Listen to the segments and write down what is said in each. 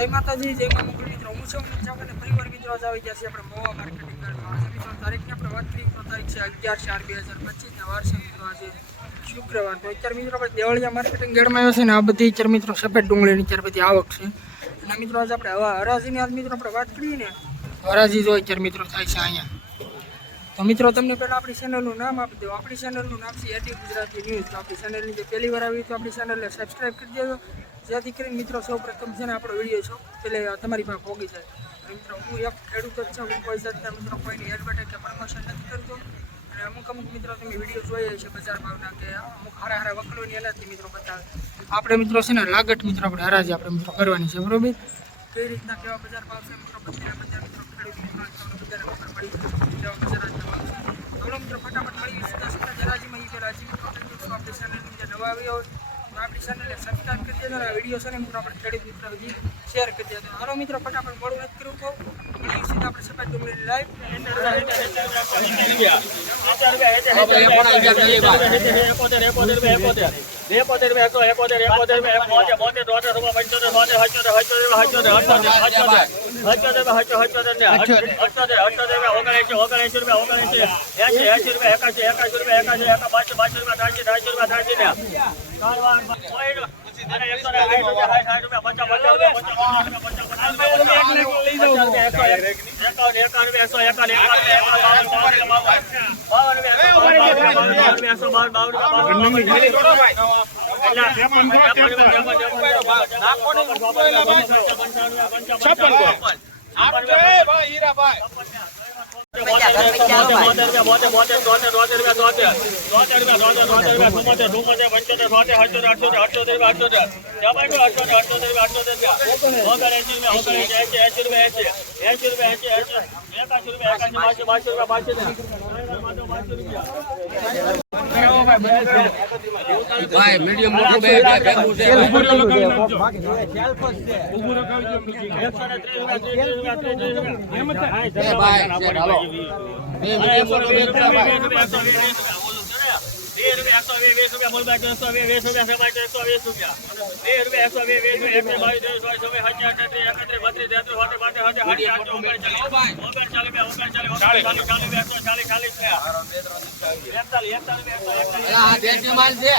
જય માતાજી, જય મા મોગલ મિત્રો. હું છું અને પરિવાર મિત્રો આવી ગયા છે આપણે મોવા માર્કેટિંગ યાર્ડમાં. મિત્રો તારીખની આપણે વાત કરીએ તો તારીખ છે 11/4/2025 ને વાર છે મિત્રો આજે શુક્રવાર. તો અત્યારે મિત્રો આપણે દેવળિયા માર્કેટિંગ યાર્ડમાં આવ્યા છે ને આ બધી અત્યારે મિત્રો સફેદ ડુંગળીની અત્યારે બધી આવક છે. અને મિત્રો આજે આપણે હરાજીની આજ મિત્રો આપણે વાત કરીએ ને હરાજી જો અત્યારે મિત્રો થાય છે અહીંયા. તો મિત્રો તમને પહેલાં આપણી ચેનલનું નામ આપી દો. આપણી ચેનલનું નામ છે એટી ગુજરાતી ન્યૂઝ. તો આપણી ચેનલની જે પહેલી વાર આવી તો આપણી ચેનલને સબસ્ક્રાઈબ કરી દેજો, જેથી કરીને મિત્રો સૌ પ્રથમ છે ને આપણો વિડીયો છો એટલે તમારી પાસે પહોંચી જાય. મિત્રો હું એક ખેડૂત જ છું, હું કોઈ જાતના મિત્રો કોઈની એડવર્ટાઈઝ કે પ્રમોશન નથી કરતો. અને અમુક મિત્રો તમે વિડીયો જોઈએ છે બજાર ભાવના કે અમુક હારા વકલોની એનાથી મિત્રો બતાવે. આપણે મિત્રો છે ને લાગટ મિત્રો આપણે હરાજી આપણે મિત્રો કરવાની છે, બરોબર? કઈ રીતના કેવા બજાર ભાવ છે મિત્રો બજાર મિત્રો ખેડૂત મિત્રો બજાર ખબર પડી કેવા બજાર મિત્રો ફટાફટ મળી જશે હરાજીમાં. એ હરાજી મિત્રો આપણી ચેનલની જે નવા આવ્યા હોય આપણી ચેનલને સબસ્ક્રાઈબ કરી દેજો. વિડીયો છે ને મિત્રો આપણે ખેડૂત મિત્રો હજી શેર કરી દેજો. હાલો મિત્રો ફટાફટ મોડું નથી કરવું તો સીધા આપણે સફેદ ડુંગળી લાઈવ ભાઈ મીડિયમ મોટું બે ભેગું છે માલ છે.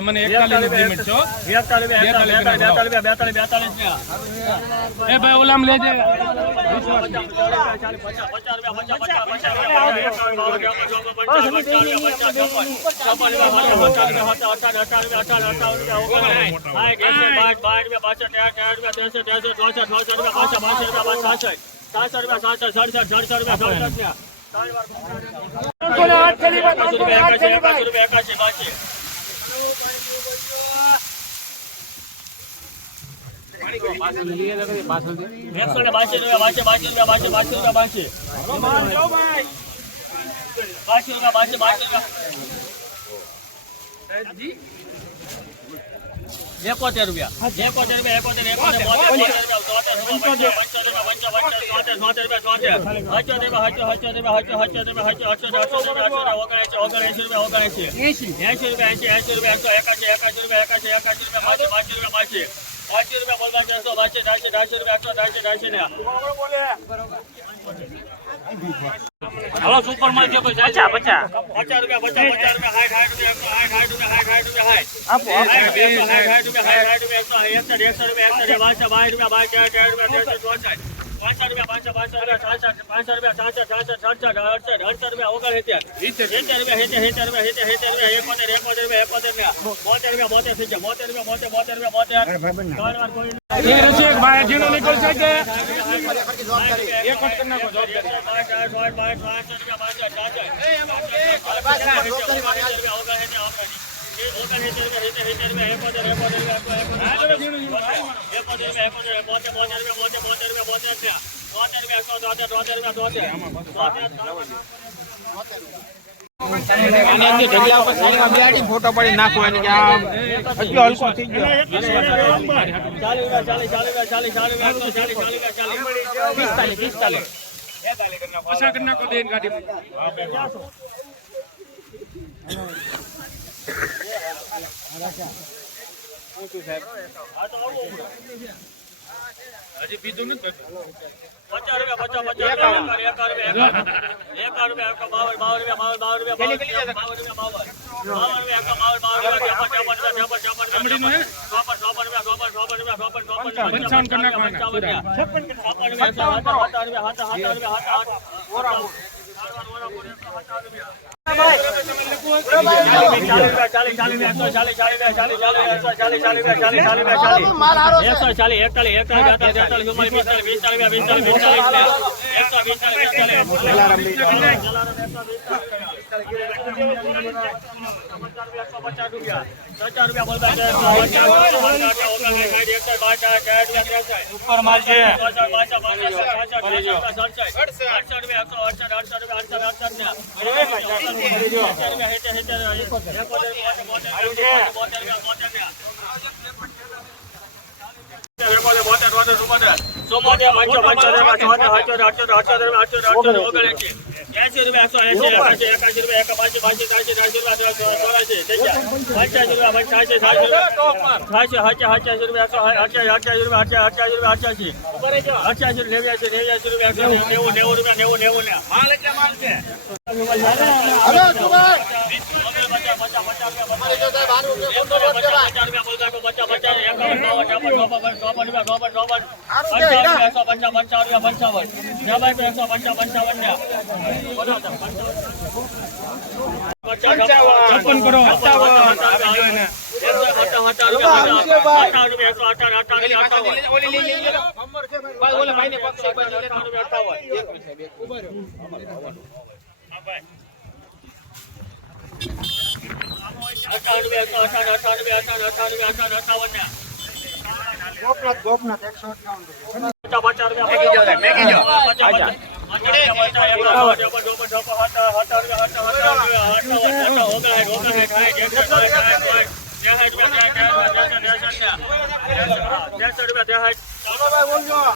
મને 41 લિમિટ છો એ ભાઈ ઓલામ લેજે હાલો સુપર માલ કે ભાઈ 50 ભાઈ જેનો નીકળ છે કે એક વખત નાખો ફોટો પડી નાખવાની કે આમ હજુ હલકો થઈ ગયો પૈસા કરી નાખો દેન ગાડી હજી બીજું નથી 10 રૂપિયા